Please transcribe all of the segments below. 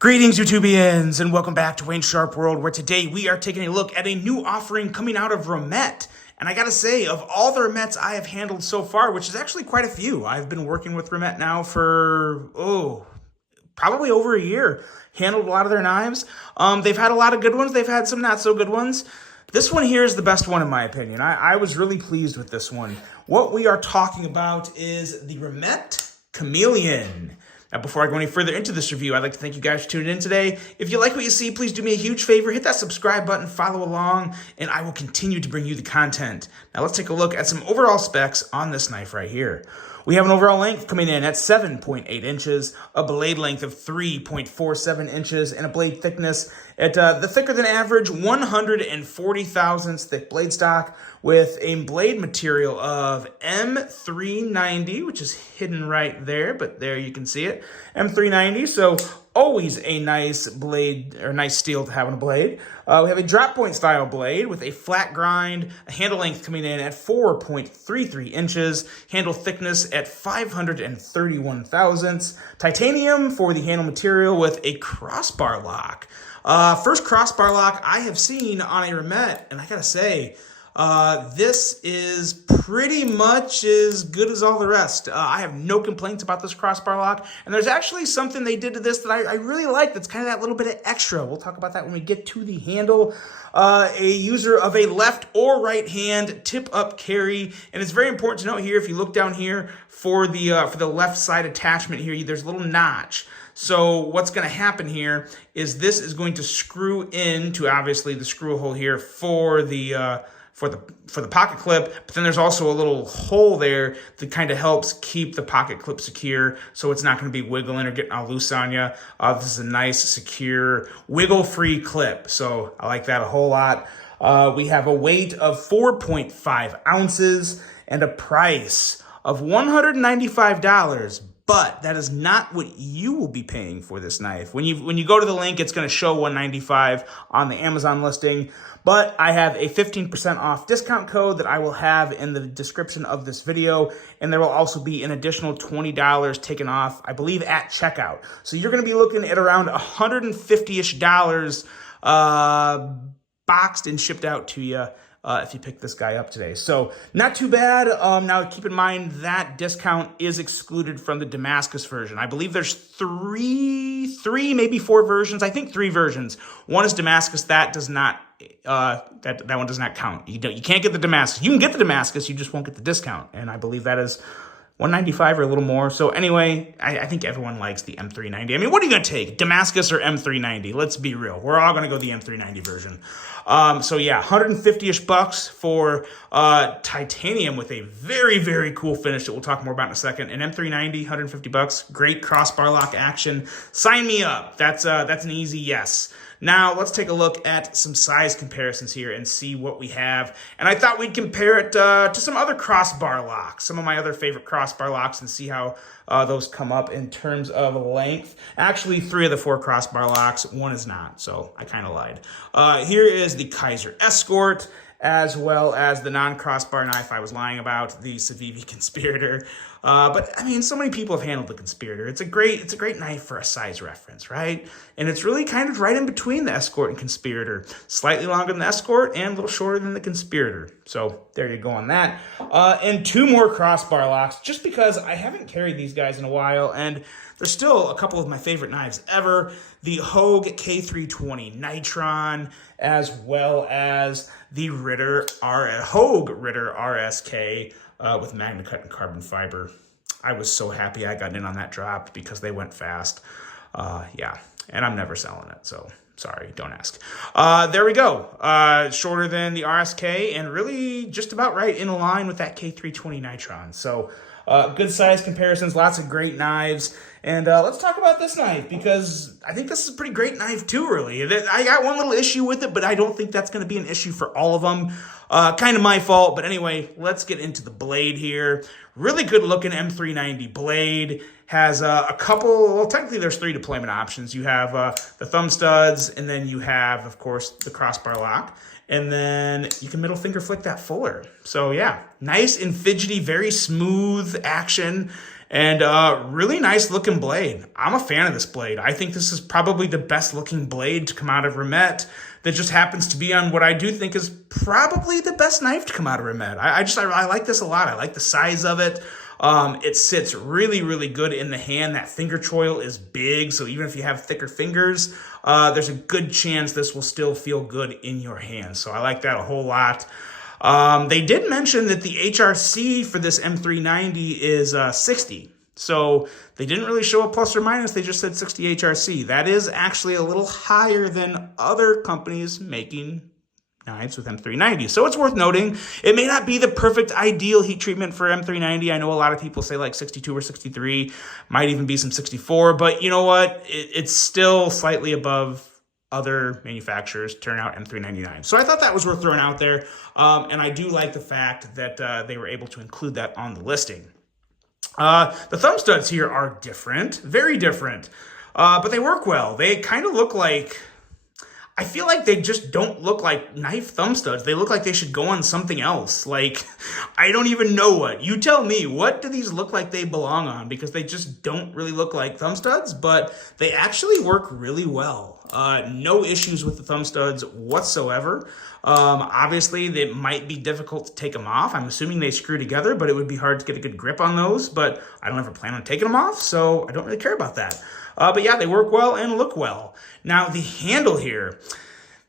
Greetings, YouTubians, and welcome back to Wayne Sharp World, where today we are taking a look at a new offering coming out of Remet. And I gotta say, of all the Remets I have handled so far, which is actually quite a few, I've been working with Remet now for, probably over a year. Handled a lot of their knives. They've had a lot of good ones. They've had some not so good ones. This one here is the best one in my opinion. I was really pleased with this one. What we are talking about is the Remet Chameleon. Now, before I go any further into this review, I'd like to thank you guys for tuning in today. If you like what you see, please do me a huge favor. Hit that subscribe button, follow along, and I will continue to bring you the content. Now, let's take a look at some overall specs on this knife right here. We have an overall length coming in at 7.8 inches, a blade length of 3.47 inches, and a blade thickness at the thicker than average 140 thousandths thick blade stock with a blade material of M390, which is hidden right there, but there you can see it, M390, so always a nice blade, or nice steel to have on a blade. We have a drop point style blade with a flat grind, a handle length coming in at 4.33 inches, handle thickness at 531 thousandths, titanium for the handle material with a crossbar lock. First crossbar lock I have seen on a Remet, and I gotta say, this is pretty much as good as all the rest. I have no complaints about this crossbar lock, and there's actually something they did to this that I really like that's kind of that little bit of extra. We'll talk about that when we get to the handle. A user of a left or right hand tip-up carry, and it's very important to note here, if you look down here for the left side attachment here, there's a little notch. So what's going to happen here is this is going to screw into, obviously, the screw hole here for the pocket clip, but then there's also a little hole there that kind of helps keep the pocket clip secure, so it's not going to be wiggling or getting all loose on you. This is a nice, secure, wiggle-free clip, so I like that a whole lot. We have a weight of 4.5 ounces and a price of $195. But that is not what you will be paying for this knife. When you go to the link, it's going to show $195 on the Amazon listing. But I have a 15% off discount code that I will have in the description of this video. And there will also be an additional $20 taken off, I believe, at checkout. So you're going to be looking at around $150-ish boxed and shipped out to you. If you pick this guy up today. So not too bad. Now keep in mind that discount is excluded from the Damascus version. I believe there's three, maybe four versions. I think 3 versions. One is Damascus. That does not, that one does not count. You can't get the Damascus. You can get the Damascus, you just won't get the discount. And I believe that is $195 or a little more. So anyway, I think everyone likes the M390. I mean, what are you going to take? Damascus or M390? Let's be real. We're all going to go the M390 version. So yeah, 150-ish bucks for titanium with a very, very cool finish that we'll talk more about in a second. An M390, 150 bucks. Great crossbar lock action. Sign me up. That's an easy yes. Now, let's take a look at some size comparisons here and see what we have. And I thought we'd compare it to some other crossbar locks, some of my other favorite crossbar locks, and see how those come up in terms of length. Actually, 3 of the 4 crossbar locks, 1 is not, so I kind of lied. Here is the Kaiser Escort, as well as the non-crossbar knife I was lying about, the Civivi Conspirator. But I mean, so many people have handled the Conspirator. It's a great knife for a size reference, right? And it's really kind of right in between the Escort and Conspirator. Slightly longer than the Escort and a little shorter than the Conspirator. So there you go on that. And 2 more crossbar locks, just because I haven't carried these guys in a while, and they're still a couple of my favorite knives ever. The Hogue K320 Nitron, as well as the Hogue Ritter RSK with Magna Cut and carbon fiber. I was so happy I got in on that drop because they went fast. Yeah, and I'm never selling it, so sorry, don't ask. There we go. Shorter than the RSK and really just about right in line with that K320 Nitron. So good size comparisons, lots of great knives. And let's talk about this knife, because I think this is a pretty great knife too, really. I got one little issue with it, but I don't think that's going to be an issue for all of them. Kind of my fault, but anyway, let's get into the blade here. Really good looking M390 blade. Has a couple, well, technically there's 3 deployment options. You have the thumb studs, and then you have, of course, the crossbar lock. And then you can middle finger flick that fuller. So yeah, nice and fidgety, very smooth action. And really nice looking blade. I'm a fan of this blade. I think this is probably the best looking blade to come out of Remet that just happens to be on what I do think is probably the best knife to come out of Remet. I like this a lot. I like the size of it. It sits really, really good in the hand. That finger choil is big, so even if you have thicker fingers, there's a good chance this will still feel good in your hand. So I like that a whole lot. They did mention that the HRC for this M390 is 60. So they didn't really show a plus or minus. They just said 60 HRC. That is actually a little higher than other companies making knives with M390. So it's worth noting. It may not be the perfect ideal heat treatment for M390. I know a lot of people say like 62 or 63, might even be some 64, but you know what? It's still slightly above other manufacturers turn out M399. So I thought that was worth throwing out there. And I do like the fact that they were able to include that on the listing. The thumb studs here are different, very different, but they work well. They kind of look like, I feel like they just don't look like knife thumb studs. They look like they should go on something else. Like, I don't even know what. You tell me, what do these look like they belong on? Because they just don't really look like thumb studs, but they actually work really well. No issues with the thumb studs whatsoever. Obviously, it might be difficult to take them off. I'm assuming they screw together, but it would be hard to get a good grip on those. But I don't ever plan on taking them off, so I don't really care about that. But yeah, they work well and look well. Now, the handle here,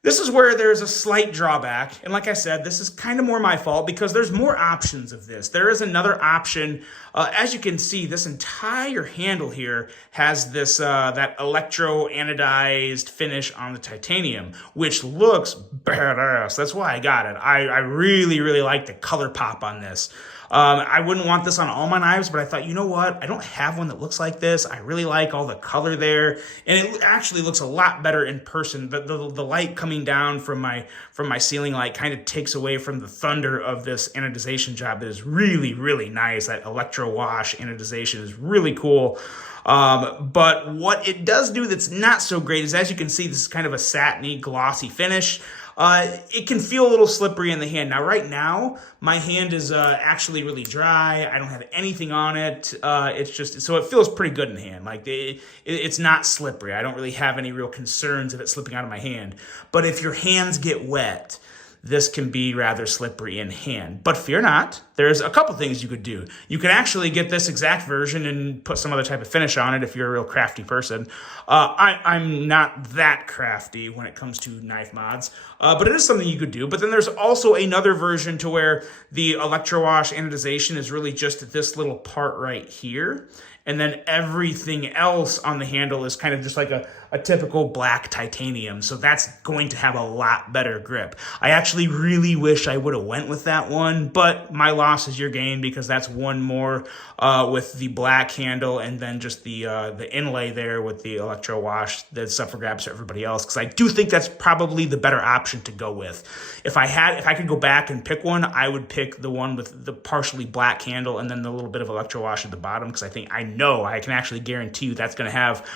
this is where there's a slight drawback. And like I said, this is kind of more my fault because there's more options of this. There is another option. As you can see, this entire handle here has this that electro-anodized finish on the titanium, which looks badass. That's why I got it. I really, really like the color pop on this. I wouldn't want this on all my knives, but I thought, you know what? I don't have one that looks like this. I really like all the color there, and it actually looks a lot better in person. The light coming down from my ceiling light kind of takes away from the thunder of this anodization job that is really, really nice. That electro wash anodization is really cool. But what it does do that's not so great is, as you can see, this is kind of a satiny, glossy finish. It can feel a little slippery in the hand. Now, right now, my hand is actually really dry. I don't have anything on it. It's just, so it feels pretty good in the hand. Like, it's not slippery. I don't really have any real concerns of it slipping out of my hand. But if your hands get wet, this can be rather slippery in hand. But fear not, there's a couple things you could do. You could actually get this exact version and put some other type of finish on it if you're a real crafty person. I'm not that crafty when it comes to knife mods, but it is something you could do. But then there's also another version to where the electrowash anodization is really just this little part right here. And then everything else on the handle is kind of just like a typical black titanium. So that's going to have a lot better grip. I actually really wish I would have went with that one, but my loss is your gain because that's one more with the black handle and then just the inlay there with the electro wash that's up for grabs for everybody else. Because I do think that's probably the better option to go with. If I could go back and pick one, I would pick the one with the partially black handle and then the little bit of electro wash at the bottom, because I can actually guarantee you that's going to have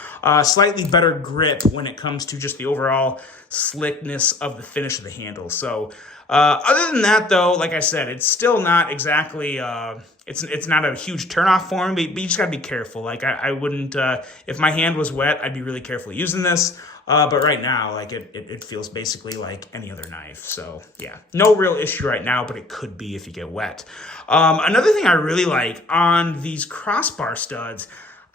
slightly better grip when it comes to just the overall slickness of the finish of the handle. So other than that, though, like I said, it's still not exactly it's not a huge turnoff for me, but you just got to be careful. Like I wouldn't if my hand was wet, I'd be really careful using this. But right now, like it feels basically like any other knife. So yeah, no real issue right now, but it could be if you get wet. Another thing I really like on these crossbar studs,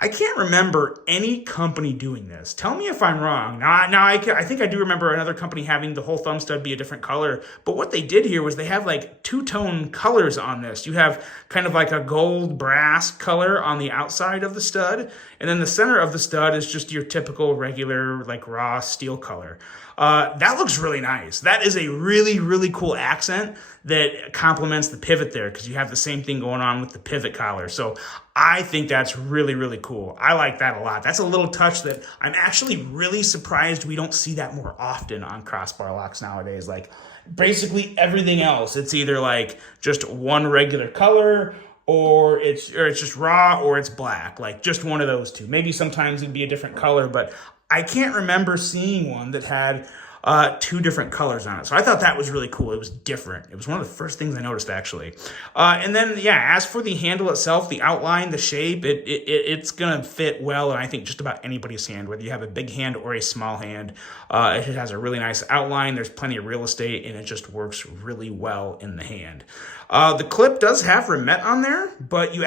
I can't remember any company doing this. Tell me if I'm wrong. Now I think I do remember another company having the whole thumb stud be a different color. But what they did here was they have like two-tone colors on this. You have kind of like a gold brass color on the outside of the stud. And then the center of the stud is just your typical regular like raw steel color. That looks really nice. That is a really, really cool accent that complements the pivot there, because you have the same thing going on with the pivot collar. So I think that's really, really cool. I like that a lot. That's a little touch that I'm actually really surprised we don't see that more often on crossbar locks nowadays. Like basically everything else, it's either like just one regular color or it's just raw or it's black, like just one of those two. Maybe sometimes it'd be a different color, but I can't remember seeing one that had 2 different colors on it. So I thought that was really cool. It was different. It was one of the first things I noticed, actually. And then, yeah, as for the handle itself, the outline, the shape, it's going to fit well, and I think just about anybody's hand, whether you have a big hand or a small hand. It has a really nice outline. There's plenty of real estate, and it just works really well in the hand. The clip does have remet on there, but you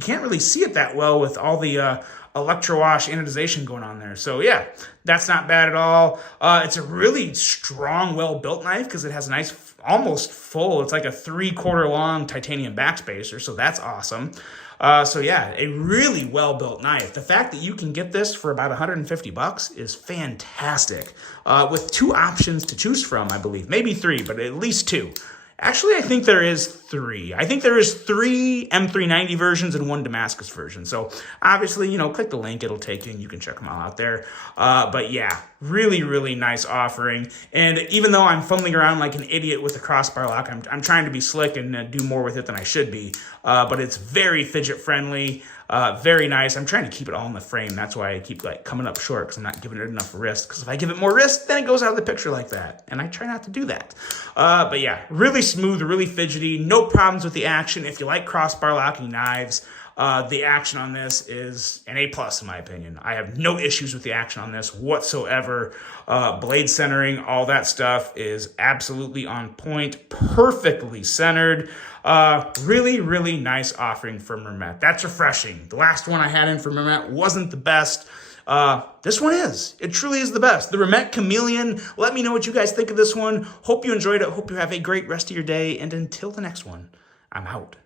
can't really see it that well with all the electrowash anodization going on there. So yeah, that's not bad at all. It's a really strong, well-built knife because it has a nice, almost full, it's like a 3/4 long titanium backspacer, so that's awesome. So yeah, a really well-built knife. The fact that you can get this for about $150 is fantastic. With 2 options to choose from, I believe. Maybe 3, but at least 2. Actually, I think there is 3. I think there is 3 M390 versions and 1 Damascus version. So obviously, click the link. It'll take you and you can check them all out there. But yeah, really, really nice offering. And even though I'm fumbling around like an idiot with the crossbar lock, I'm trying to be slick and do more with it than I should be. But it's very fidget friendly. Very nice. I'm trying to keep it all in the frame. That's why I keep coming up short because I'm not giving it enough wrist. Because if I give it more wrist, then it goes out of the picture like that. And I try not to do that. But yeah, really smooth, really fidgety. No problems with the action. If you like crossbar locking knives, the action on this is an A+ in my opinion. I have no issues with the action on this whatsoever. Blade centering, all that stuff is absolutely on point, perfectly centered. Really, really nice offering from Mermet. That's refreshing. The last one I had in from Mermet wasn't the best. This one is. It truly is the best. The Mermet Chameleon. Let me know what you guys think of this one. Hope you enjoyed it. Hope you have a great rest of your day. And until the next one, I'm out.